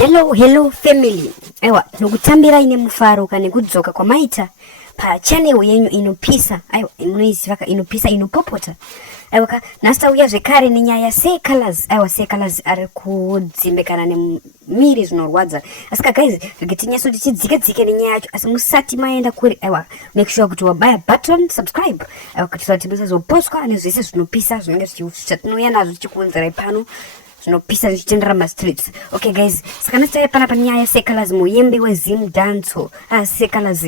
Hello family. Aiwa, nokutambira ine mufaro kane kudzoka kwa maita pa channel yenyu inopisa. Aiwa, inoizivaka inopisa inopopota. Aiwa ka nasauya zvekare nenyaya Seh Calaz. Aiwa, Seh Calaz ari kudzimbikana nemiri zvinorwadza. Asika guys, zvigetinyaso tichidzike nenyaya yacho asi musati maenda kuri. Aiwa, make sure kuti wabaya button subscribe. Aiwa, kuti tisazopostwa nezvese zvinopisa zvinenge zvichiuya nazvo tichikunzerai pano. Pisa zvichitendera mastreets. Okay guys, saka nasauya panapa nyaya Seh Calaz muimbi wezim danso. Seh Calaz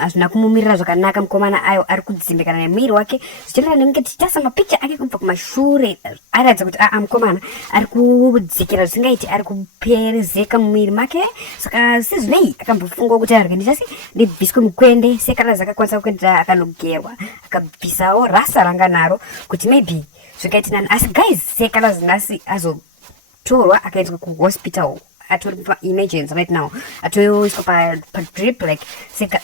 hazvina kumumirira zvakanaka mukomana ayo ari kudzimbikana nemiri wake zvichitendera nenge tichitasa mapicha ake kubva kumashure aratidza kuti mukomana ari kudzikira zvisingaiti ari kuperezeka mumiri make. Saka sezvinei akambofunga kuti arike ndichasi ndibviswe mukwende. Seh Calaz akakwanisa kuenda akanogerwa akabvisawo rasa ranga naro kuti maybe zvikaiti nani. Asi guys, Seh Calaz nhasi azotorwa akaendeswa kuhospital, atori pa-emergency right now, atoiswa pa-drip like.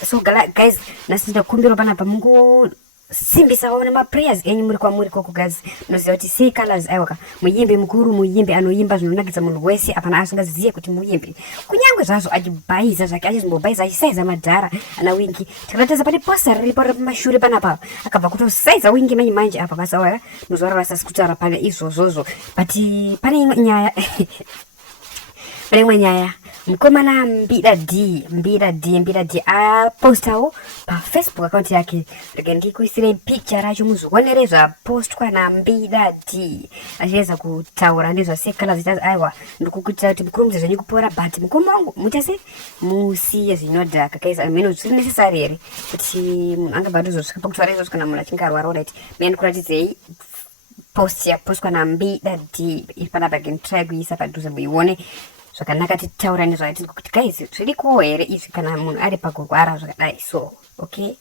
So guys, nhasi ndakumbira panapa mungosimbisavo nemaprayers enyu muri kwamuri koko guys. Munoziva kuti Seh Calaz aiwaka muimbi mukuru, muimbi anoimba zvinonakidza munhu wese apana asingaziviye kuti muimbi. Kunyange zvazvo achibhayiza zvake achizimbobhayiza achisaiza madhara ana wingi. Tikatarisa pane posta riripo pamashure panapa akabva kutosaiza wingi manje apa pasawaya muzuva rasasi kutaura pane izvozvozvo. But pane imwe nyaya pane imwe nyaya mukomana mbida d apostawo pafacebook account yake. Rege ndikuisire picture racho muzvionere zvapostwa nambida d achiedza kutaura ndezvaSeh Calaz. Aiwa, ndikukuitira kuti mukurumidze zvenyu kupora but mukoma wangu mutase musiye zvinodhaka guys. Ameno zviri necessary here kuti munhu angabva atozosvika pakutaura izvozvo kana munhu achinge arwara. Alright, mina ndikuratidzei post yapostwa nambida d iri panapa. Again, try kuisa padhuze muione zvakanaka titaura nezvaiti kuti guys zviriko here izvi kana munhu ari pakurwara zvakadai. So okay,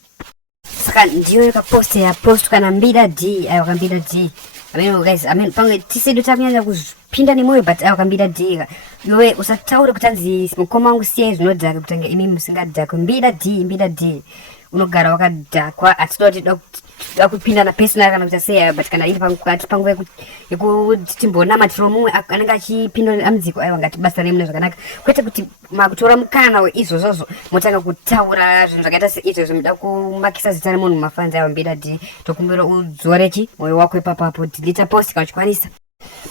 saka ndiyo yakapost yapostwa nambida d. Aiwa, kambida d. Guys, pamwe tisedu takunyanya kuzvipinda nemoyo but aiwa kambida d. Iwe usataure kuti anzi mukoma wangu siyai zvinodhaka kutanga imi musingadhakwe. Mbida d unogara wakadhakwa atidoti dakupinda napersonal kana kuti sei but kana iri pakati panguva yekuti timbonamatira mumwe anenge achipinda amudziko. Aiwa, ngatibasa nemune zvakanaka kwete kuti makutora mukana weizvozvozvo motanga kutaura zvinhu zvakaita seizvozvo muda kumakisa zita remunhu mumafanzi. Aiwa, mbida d tokumbira udzorechi mwoyo wako ipapapo delete post kana uchikwanisa.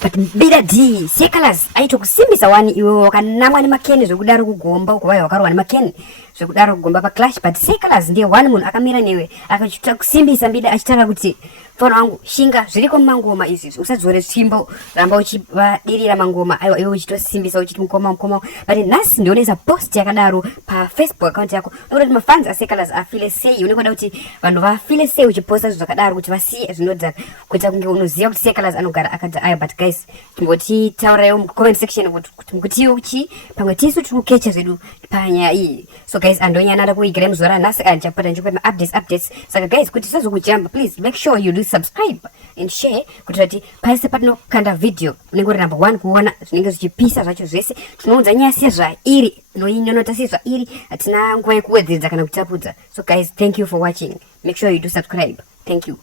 But mbida d Seh Calaz aitokusimbisa wani iwe wakanamwa nemakeni zvekudaro kugomba uko vaya wakarohwa nemakeni zvekudaro kugomba paclash. But Seh Calaz ndiye wani munhu akamira newe akachita kusimbisa mbida achitaura kuti fana wangu shinga zviriko mumangoma izvi usadzore tsvimbo ramba uchivadirira mangoma. Aiwa, iwe uchitosimbisa uchiti mukoma. But nhasi ndionesa post yakadaro pafacebook account yako nokuti kuti mafans aSeh Calaz afile sei. Unokoda kuti vanhu vafile sei uchiposta zvinhu zvakadaro kuti vasiye zvinodhaka kuita kunge unoziva kuti Seh Calaz anogara akadza. Aiwa, but guys timboti tauraiwo mucomment section kuti mukutiwo uchi pamwe tisu tikukecha zvedu panyaya iyi. So guys, andonyana kuigara muzuva ranhasi ndichapota ndichikupa updates. Saka guys, kuti tisazokujamba, please make sure you do subscribe and share kuitira kuti pese patinokanda video unenge uri number 1 kuona zvinenge zvichipisa zvacho zvese. Tinoudza nyaya sezvairi noinonota sezvairi, hatina nguva yekuwedzedza kana kutapudza. So guys, thank you for watching. Make sure you do subscribe. Thank you.